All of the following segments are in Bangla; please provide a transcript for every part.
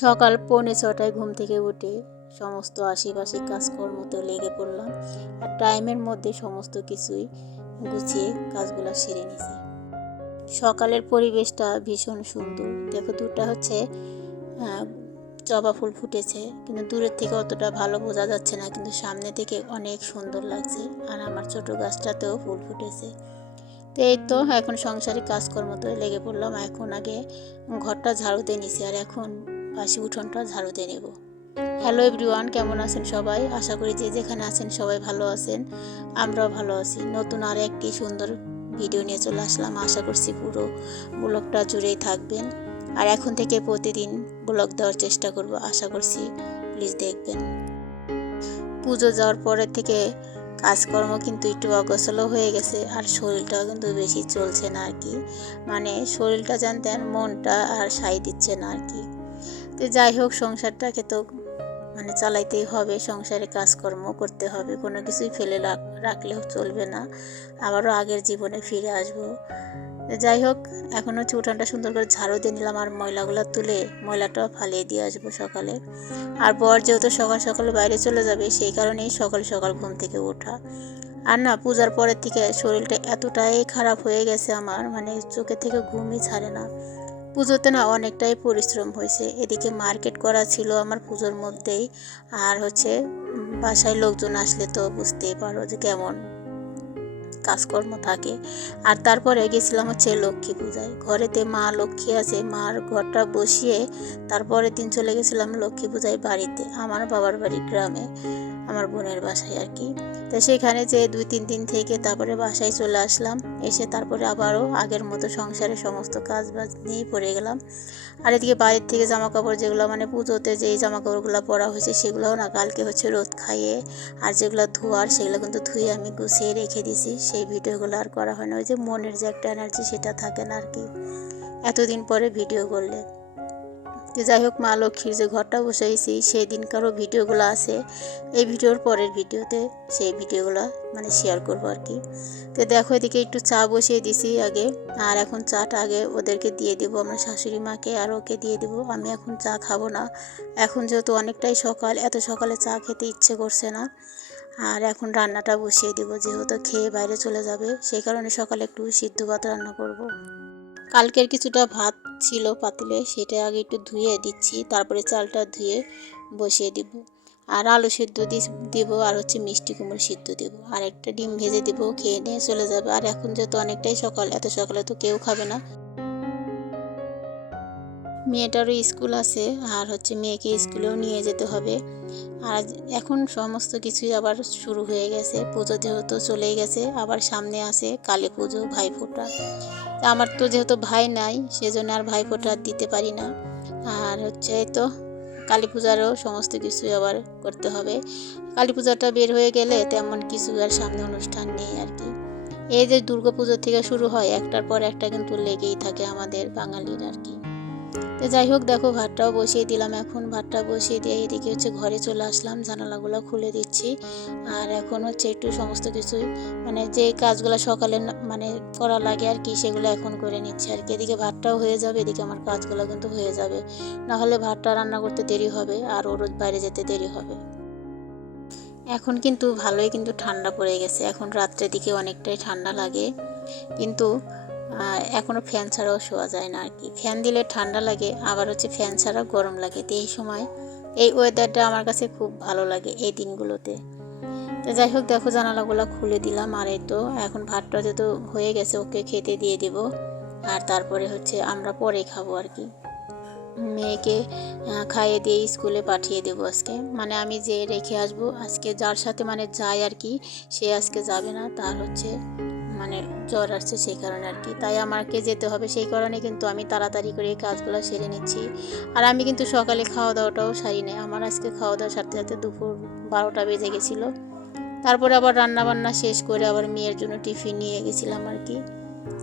সকাল পৌনে ছটায় ঘুম থেকে উঠে সমস্ত আশেপাশে কাজকর্মতে লেগে পড়লাম আর টাইমের মধ্যে সমস্ত কিছুই গুছিয়ে কাজগুলো সেরে নিছি সকালের পরিবেশটা ভীষণ সুন্দর। দেখো দুটা হচ্ছে জবা ফুল ফুটেছে, কিন্তু দূরের থেকে অতটা ভালো বোঝা যাচ্ছে না, কিন্তু সামনে থেকে অনেক সুন্দর লাগছে। আর আমার ছোট গাছটাতেও ফুল ফুটেছে। তো এই তো এখন সংসারে কাজকর্মতে লেগে পড়লাম এখন আগে ঘরটা ঝাড়ু দিয়ে নিছি, আর এখন পাশে উঠোনটা ঝাড়ু দিয়ে নেব। হ্যালো এভরিওয়ান কেমন আছেন সবাই? আশা করি যে যেখানে আছেন সবাই ভালো আছেন, আমরাও ভালো আছি। নতুন আর একটি সুন্দর ভিডিও নিয়ে চলে আসলাম। আশা করছি পুরো ব্লগটা জুড়েই থাকবেন। আর এখন থেকে প্রতিদিন ব্লগ দেওয়ার চেষ্টা করব। আশা করছি প্লিজ দেখবেন। পুজো যাওয়ার পরের থেকে কাজকর্ম কিন্তু একটু অগোছালো হয়ে গেছে, আর শরীরটাও কিন্তু বেশি চলছে না আর কি। মানে শরীরটা জানতেন মনটা আর সাই দিচ্ছে না আর কি। তো যাই হোক, সংসারটাকে তো মানে চালাইতেই হবে, সংসারে কাজকর্ম করতে হবে, কোনো কিছুই ফেলে রাখ- রাখলেও চলবে না। আবারও আগের জীবনে ফিরে আসব। যাই হোক, এখন হচ্ছে উঠানটা সুন্দর করে ঝাড়ু দিয়ে নিলাম আর ময়লাগুলো তুলে ময়লাটাও ফালিয়ে দিয়ে আসব সকালে। আর বর যেহেতু সকাল সকাল বাইরে চলে যাবে, সেই কারণেই সকাল সকাল ঘুম থেকে ওঠা। আর না, পূজার পরের থেকে শরীরটা এতটাই খারাপ হয়ে গেছে আমার মানে চোখে থেকে ঘুমই ছাড়ে না। পুজোতে না অনেকটাই পরিশ্রম হয়েছে। এদিকে মার্কেট করা ছিল আমার পুজোর মধ্যেই। আর হচ্ছে বাসায় লোকজন আসলে তো বুঝতেই পারো যে কেমন। কাজকর্ম থাকে। আর তারপরে গেছিলাম হচ্ছে লক্ষ্মী পূজায়। ঘরেতে মা লক্ষ্মী আছে, মার ঘরটা বসিয়ে তারপরের দিন চলে গেছিলাম লক্ষ্মী পূজায় বাড়িতে, আমার বাবার বাড়ি গ্রামে, আমার বোনের বাসায় আর কি। তো সেখানে যে দুই, তিন দিন থেকে তারপরে বাসায় চলে আসলাম, এসে তারপরে আবারও আগের মতো সংসারে সমস্ত কাজ বাজ নিয়েই পড়ে গেলাম। আর এদিকে বাইরের থেকে জামা কাপড় যেগুলো মানে পুজোতে যেই জামা কাপড়গুলো পরা হয়েছে সেগুলোও না কালকে হচ্ছে রোদ খাইয়ে, আর যেগুলো ধোয়ার সেগুলো কিন্তু ধুয়ে আমি গুছিয়ে রেখে দিছি সেই ভিডিওগুলো আর করা হয় না। ওই যে মনের যে একটা এনার্জি সেটা থাকে না আর কি। এতদিন পরে ভিডিও করলে। যাই হোক, মা লক্ষ্মীর যে ঘরটা বসাইছি, সেই দিনকারও ভিডিওগুলো আছে। এই ভিডিওর পরের ভিডিওতে সেই ভিডিওগুলো মানে শেয়ার করব আর কি। তো দেখো, এদিকে একটু চা বসিয়ে দিছি আগে। আর এখন চাটা আগে ওদেরকে দিয়ে দেবো। আমার শাশুড়ি মাকে আর ওকে দিয়ে দেবো। আমি এখন চা খাব না। এখন যেহেতু অনেকটাই সকাল, এত সকালে চা খেতে ইচ্ছে করছে না। আর এখন রান্নাটা বসিয়ে দিব, যেহেতু খেয়ে বাইরে চলে যাবে, সেই কারণে সকালে একটু সিদ্ধ ভাত রান্না করব। কালকের কিছুটা ভাত ছিল পাতিলে, সেটা আগে একটু ধুয়ে দিচ্ছি, তারপরে চালটা ধুয়ে বসিয়ে দিব। আর আলু সিদ্ধ দিব, আর হচ্ছে মিষ্টি কুমড়ো সিদ্ধ দিব। আর একটা ডিম ভেজে দিব, খেয়ে নিয়ে চলে যাবে। আর এখন যেহেতু অনেকটাই সকাল, এত সকালে তো কেউ খাবে না। মেয়েটারও স্কুল আছে, আর হচ্ছে মেয়েকে স্কুলেও নিয়ে যেতে হবে। আর এখন সমস্ত কিছুই আবার শুরু হয়ে গেছে, পুজো যেহেতু চলেই গেছে, আবার সামনে আছে কালী পুজো, ভাইফোঁটা। আমার তো যেহেতু ভাই নাই, সেজন্য আর ভাইফোঁটা দিতে পারি না। আর হচ্ছে তো কালী পূজারও সমস্ত কিছুই আবার করতে হবে। কালী পূজাটা বের হয়ে গেলে তেমন কিছু আর সামনে অনুষ্ঠান নেই আর কি। এই যে দুর্গা পুজো থেকে শুরু হয়, একটার পর একটা কিন্তু লেগেই থাকে আমাদের বাঙালির আর কি। তো যাই হোক, দেখো ভাতটাও বসিয়ে দিলাম এখন। ভাতটা বসিয়ে দিয়ে এদিকে হচ্ছে ঘরে চলে আসলাম, জানালাগুলো খুলে দিচ্ছি। আর এখন হচ্ছে একটু সমস্ত কিছু মানে যে কাজগুলো সকালে মানে করা লাগে আর কি, সেগুলো এখন করে নিচ্ছি আর কি। এদিকে ভাতটাও হয়ে যাবে, এদিকে আমার কাজগুলো কিন্তু হয়ে যাবে। না হলে ভাতটা রান্না করতে দেরি হবে, আর ওর বাইরে যেতে দেরি হবে। এখন কিন্তু ভালোই কিন্তু ঠান্ডা পড়ে গেছে। এখন রাত্রের দিকে অনেকটাই ঠান্ডা লাগে। কিন্তু আহ, এখনও ফ্যান ছাড়াও শোয়া যায় না আর কি ফ্যান দিলে ঠান্ডা লাগে আবার হচ্ছে ফ্যান ছাড়া গরম লাগে। তো এই সময় এই ওয়েদারটা আমার কাছে খুব ভালো লাগে এই দিনগুলোতে। তো যাই হোক দেখো জানালাগুলো খুলে দিলাম। আর এই তো এখন ভাতটা যেহেতু হয়ে গেছে ওকে খেতে দিয়ে দিব। আর তারপরে হচ্ছে আমরা পরে খাব আর কি মেয়েকে খাইয়ে দিয়ে স্কুলে পাঠিয়ে দেবো আজকে। মানে আমি যে রেখে আসব আজকে যার সাথে মানে যাই আর কি সে আজকে যাবে না। তার হচ্ছে মানে জ্বর আসছে সেই কারণে আর কি। তাই আমাকে যেতে হবে সেই কারণে কিন্তু আমি তাড়াতাড়ি করে এই কাজগুলো সেরে নিচ্ছি। আর আমি কিন্তু সকালে খাওয়া দাওয়াটাও সারি নাই। আমার আজকে খাওয়া দাওয়ার সাথে সাথে দুপুর বারোটা বেজে গেছিল। তারপরে আবার রান্না বান্না শেষ করে আবার মেয়ের জন্য টিফিন নিয়ে গেছিলাম আর কি।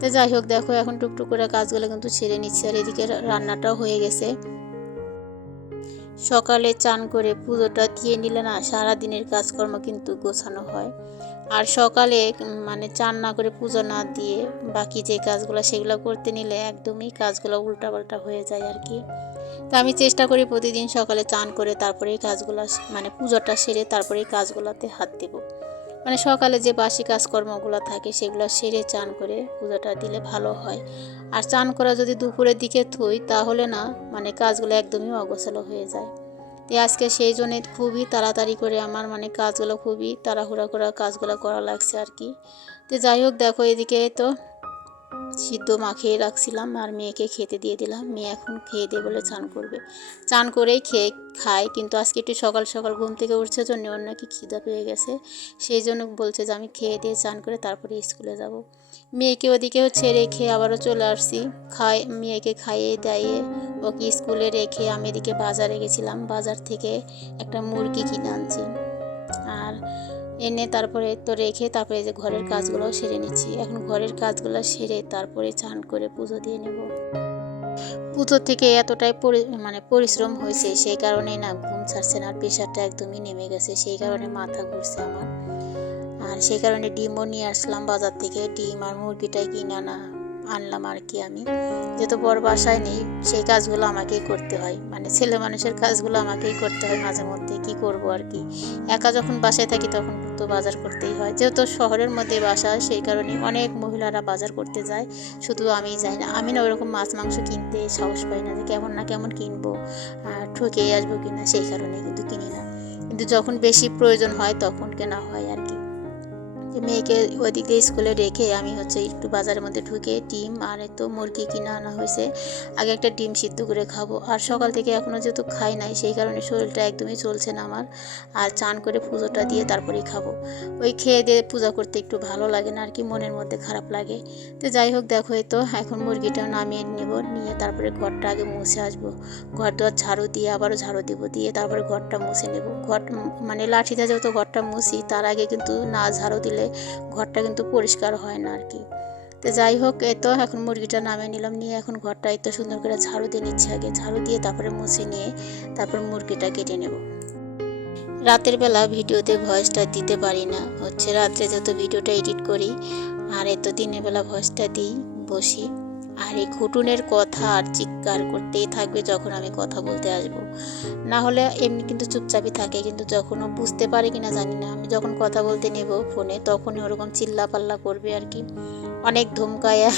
তো যাই হোক, দেখো এখন টুকটুক করে কাজগুলো কিন্তু ছেড়ে নিচ্ছি। আর এদিকে রান্নাটাও হয়ে গেছে। সকালে চান করে পুজোটা দিয়ে নিলে না সারাদিনের কাজকর্ম কিন্তু গোছানো হয়। আর সকালে মানে চান না করে পুজো না দিয়ে বাকি যে কাজগুলো সেগুলো করতে নিলে একদমই কাজগুলো উল্টাপাল্টা হয়ে যায় আর কি। তো আমি চেষ্টা করি প্রতিদিন সকালে চান করে তারপরে এই কাজগুলো মানে পুজোটা সেরে তারপরে এই কাজগুলোতে হাত দেব। মানে সকালে যে বাসি কাজকর্মগুলো থাকে সেগুলো সেরে চান করে পুজোটা দিলে ভালো হয়। আর চান করা যদি দুপুরের দিকে থই, তাহলে না মানে কাজগুলো একদমই অগোছালো হয়ে যায়। তো আজকে সেই জন্যে খুবই তাড়াতাড়ি করে আমার মানে কাজগুলো খুবই তাড়াহুড়া করা কাজগুলো করা লাগছে আর কি। তো যাই হোক, দেখো এদিকে তো সিদ্ধ মাখিয়ে রাখছিলাম আর মেয়েকে খেতে দিয়ে দিলাম। মেয়ে এখন খেয়ে দিয়ে বলে চান করবে। চান করেই খেয়ে খায়, কিন্তু আজকে একটু সকাল সকাল ঘুম থেকে উঠছে জন্য ওর নাকি খিদা পেয়ে গেছে। সেই জন্য বলছে যে আমি খেয়ে দিয়ে চান করে তারপরে স্কুলে যাব। মেয়েকে ওদিকে হচ্ছে রেখে আবারও চলে আসছি। খাই মেয়েকে খাইয়ে দাইয়ে ওকে স্কুলে রেখে আমি এদিকে বাজারে গেছিলাম। বাজার থেকে একটা মুরগি কিনে আনছি। এনে তারপরে তো রেখে তারপরে যে ঘরের কাজগুলো সেরে নিচ্ছি। এখন ঘরের কাজগুলো সেরে তারপরে চান করে পুজো দিয়ে নেব। পুজো থেকে এতটাই মানে পরিশ্রম হয়েছে, সেই কারণে না ঘুম ছাড়ছে না আর প্রেশারটা একদমই নেমে গেছে, সেই কারণে মাথা ঘুরছে আমার। আর সেই কারণে ডিমও নিয়ে আসলাম বাজার থেকে, ডিম আর মুরগিটাই কিনে আনা আনলাম আর কি আমি। যেহেতু বড় বাসায় নেই, সেই কাজগুলো আমাকেই করতে হয়। মানে ছেলে মানুষের কাজগুলো আমাকেই করতে হয় মাঝে মধ্যে, কি করব আর কি। একা যখন বাসায় থাকি তখন তো বাজার করতেই হয়। যেহেতু শহরের মধ্যে বাসা, সেই কারণে অনেক মহিলারা বাজার করতে যায়। শুধু আমি যাই না। আমি না ওরকম মাছ, মাংস কিনতে সাহস পাই না যে কেমন না কেমন কিনবো আর ঠকে আসব কিনা, সেই কারণে কিন্তু কিনি না। কিন্তু যখন বেশি প্রয়োজন হয় তখন কেনা হয় আর কি। মেয়েকে ওদিক দিয়ে স্কুলে রেখে আমি হচ্ছে একটু বাজারের মধ্যে ঢুকে ডিম আর তো মুরগি কিনে আনা হয়েছে। আগে একটা ডিম সিদ্ধ করে খাব। আর সকাল থেকে এখনও যেহেতু খাই নাই, সেই কারণে শরীরটা একদমই চলছে না আমার। আর চান করে পুজোটা দিয়ে তারপরেই খাব। ওই খেয়ে দিয়ে পূজা করতে একটু ভালো লাগে না, আর কি মনের মধ্যে খারাপ লাগে। তো যাই হোক, দেখো তো, এখন মুরগিটা নামিয়ে নেব। নিয়ে তারপরে ঘরটা আগে মুছে আসব। ঘর দোয়ার ঝাড়ু দিয়ে আবারও ঝাড়ু দিব দিয়ে তারপরে ঘরটা মুছে নেব। ঘর মানে লাঠিটা যেহেতু ঘরটা মুছি, তার আগে কিন্তু না ঝাড়ু দিলে ঘরটা কিন্তু পরিষ্কার হয় না আর কি। তো যাই হোক, এ তো এখন মুরগিটা নামিয়ে নিলাম, নিয়ে এখন ঘরটা এত সুন্দর করে ঝাড়ু দিয়ে নিচ্ছে আগে, ঝাড়ু দিয়ে তারপরে মুছে নিয়ে তারপর মুরগিটা কেটে নেব। রাতের বেলা ভিডিওতে ভয়েসটা দিতে পারি না, হচ্ছে রাত্রে যত ভিডিওটা এডিট করি, আর এত দিনের বেলা ভয়েসটা দিই, বসি। আর এই ঘুটুনের কথা আর চিৎকার করতেই থাকবে যখন আমি কথা বলতে আসব। না হলে এমনি কিন্তু চুপচাপই থাকে, কিন্তু যখন ও বুঝতে পারে কিনা জানি না। আমি যখন কথা বলতে নেব ফোনে, তখনই ওরকম চিল্লা পাল্লা করবে আর কি। অনেক ধমকায়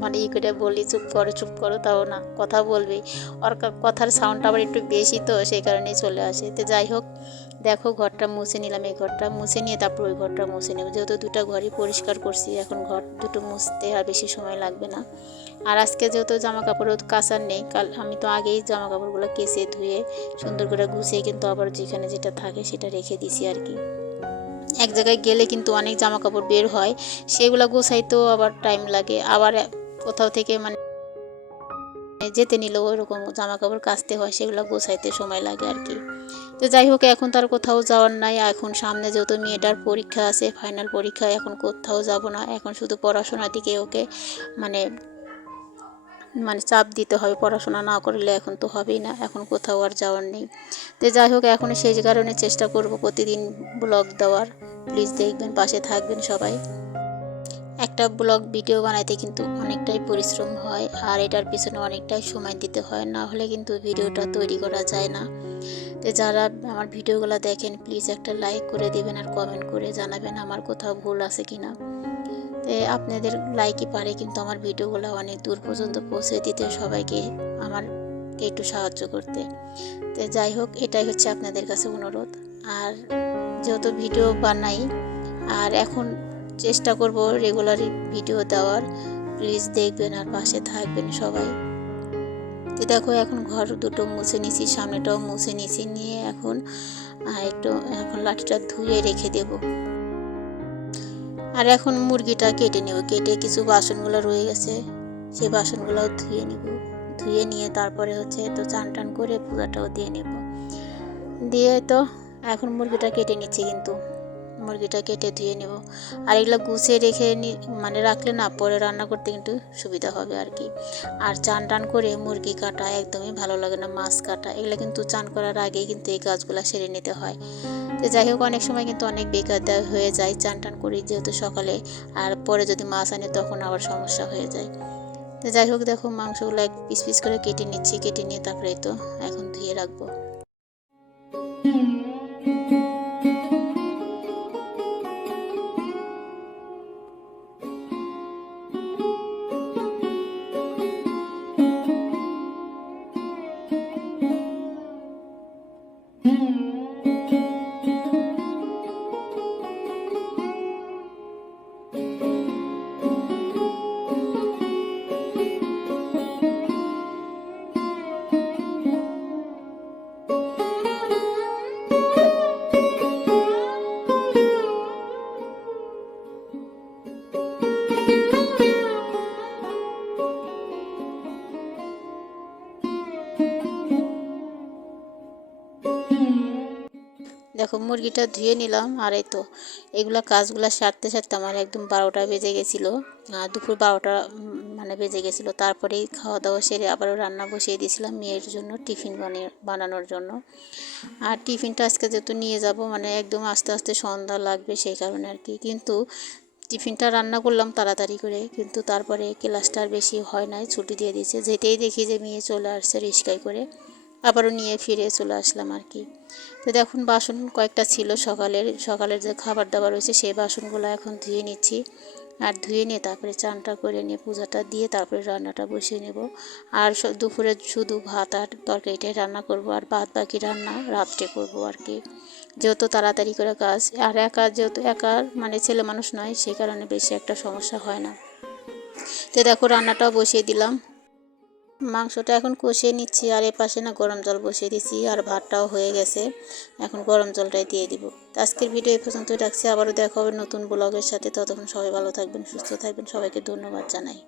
মানে ই করে বলি, চুপ করো চুপ করো, তাও না, কথা বলবে। ওর কথার সাউন্ডটা আবার একটু বেশি তো, সেই কারণেই চলে আসে। তো যাই হোক দেখো ঘরটা মুছে নিলাম, এই ঘরটা মুছে নিয়ে তারপর ওই ঘরটা মুছে নেব। যেহেতু দুটো ঘরই পরিষ্কার করছি, এখন ঘর দুটো মুছতে আর বেশি সময় লাগবে না। আর আজকে যেহেতু জামা কাপড়ও কাচার নেই, কাল আমি তো আগেই জামা কাপড়গুলো কেচে ধুয়ে সুন্দর করে গুছিয়ে কিন্তু আবার যেখানে যেটা থাকে সেটা রেখে দিছি আর কি। এক জায়গায় গেলে কিন্তু অনেক জামা কাপড় বের হয়, সেগুলো গোছাইতেও আবার টাইম লাগে। আবার কোথাও থেকে মানে যেতে নিলেও ওরকম জামা কাপড় কাচতে হয়, সেগুলো গোছাইতে সময় লাগে আর কি। তো যাই হোক, এখন তার কোথাও যাওয়ার নাই। এখন সামনে যেহেতু মেয়েটার পরীক্ষা আছে ফাইনাল পরীক্ষা, এখন কোথাও যাব না। এখন শুধু পড়াশোনার দিকে ওকে মানে মানে চাপ দিতে হবে। পড়াশোনা না করলে এখন তো হবেই না। এখন কোথাও আর যাওয়ার নেই। তো যাই হোক, এখন সেই কারণে চেষ্টা করব প্রতিদিন ব্লগ দেওয়ার। প্লিজ দেখবেন, পাশে থাকবেন সবাই। একটা ব্লগ ভিডিও বানাইতে কিন্তু অনেকটাই পরিশ্রম হয় আর এটার পিছনে অনেকটাই সময় দিতে হয়, না হলে কিন্তু ভিডিওটা তৈরি করা যায় না। তো যারা আমার ভিডিওগুলো দেখেন প্লিজ একটা লাইক করে দেবেন আর কমেন্ট করে জানাবেন আমার কোথাও ভুল আছে কি না তো আপনাদের লাইকই পারে কিন্তু আমার ভিডিওগুলো অনেক দূর পর্যন্ত পৌঁছে দিতে, সবাইকে আমার একটু সাহায্য করতে। তো যাই হোক, এটাই হচ্ছে আপনাদের কাছে অনুরোধ। আর যেহেতু ভিডিও বানাই, আর এখন চেষ্টা করব রেগুলারই ভিডিও দেওয়ার। প্লিজ দেখবেন আর পাশে থাকবেন সবাই। তো দেখো এখন ঘর দুটো মুছে নিছি, সামনেটাও মুছে নিছি, নিয়ে এখন একটু এখন লাঠিটা ধুয়ে রেখে দেব। আর এখন মুরগিটা কেটে নেব, কেটে কিছু বাসনগুলো রয়ে গেছে সেই বাসনগুলোও ধুয়ে নেব। ধুয়ে নিয়ে তারপরে হচ্ছে তো চান টান করে পূজাটাও দিয়ে নেব। দিয়ে তো এখন মুরগিটা কেটে নিচ্ছি কিন্তু। মুরগিটা কেটে ধুয়ে নেব। আর এগুলো গুছিয়ে রেখে মানে রাখলে না পরে রান্না করতে কিন্তু সুবিধা হবে আর কি। আর চান টান করে মুরগি কাটা একদমই ভালো লাগে না, মাছ কাটা, এগুলো কিন্তু চান করার আগেই কিন্তু এই কাজগুলো সেরে নিতে হয়। তো যাই হোক, অনেক সময় কিন্তু অনেক বেকার দেওয়া হয়ে যায় চান টান করি, যেহেতু সকালে আর পরে যদি মাছ আনে তখন আবার সমস্যা হয়ে যায়। তো যাই হোক, দেখো মাংসগুলো এক পিস পিস করে কেটে নিচ্ছি, কেটে নিয়ে তারপরে তো এখন ধুয়ে রাখব। দেখো, মুরগিটা ধুয়ে নিলাম, আর এই তো, এগুলা কাজগুলো সারতে সারতে আমার একদম বারোটা বেজে গেছিল। দুপুর বারোটা মানে বেজে গেছিল। তারপরেই খাওয়া দাওয়া সেরে আবারও রান্না বসিয়ে দিয়েছিলাম মেয়ের জন্য টিফিন বানিয়ে, বানানোর জন্য। আর টিফিনটা আজকে যেহেতু নিয়ে যাব মানে একদম আস্তে আস্তে সন্ধ্যা লাগবে সেই কারণে আর কি। কিন্তু টিফিনটা রান্না করলাম তাড়াতাড়ি করে, কিন্তু তারপরে ক্লাসটা আর বেশি হয় নাই, ছুটি দিয়ে দিয়েছে। যেতেই দেখি যে মেয়ে চলে আসছে রিস্কায় করে। আবারও নিয়ে ফিরে চলে আসলাম আর কি। তো দেখুন, বাসন কয়েকটা ছিল সকালের সকালের যে খাবার দাবার রয়েছে সেই বাসনগুলো এখন ধুয়ে নিচ্ছি। আর ধুয়ে নিয়ে তারপরে চানটা করে নিয়ে পূজাটা দিয়ে তারপরে রান্নাটা বসিয়ে নেব। আর দুপুরে শুধু ভাত আর তরকারিটাই রান্না করব আর বাদ বাকি রান্না রাত্রে করব আর কি। যেহেতু তাড়াতাড়ি করে কাজ, আর একা যেহেতু একা মানে ছেলে মানুষ নয় সেই কারণে বেশি একটা সমস্যা হয় না। তো দেখো, রান্নাটাও বসিয়ে দিলাম। মাংসটা এখন কষিয়ে নিচ্ছি আর এ পাশে না গরম জল বসিয়ে দিচ্ছি আর ভাতটাও হয়ে গেছে। এখন গরম জলটাই দিয়ে দিব। আজকের ভিডিও এই পর্যন্তই রাখছি। আবারও দেখা হবে নতুন ব্লগের সাথে। ততক্ষণ সবাই ভালো থাকবেন, সুস্থ থাকবেন। সবাইকে ধন্যবাদ জানাই।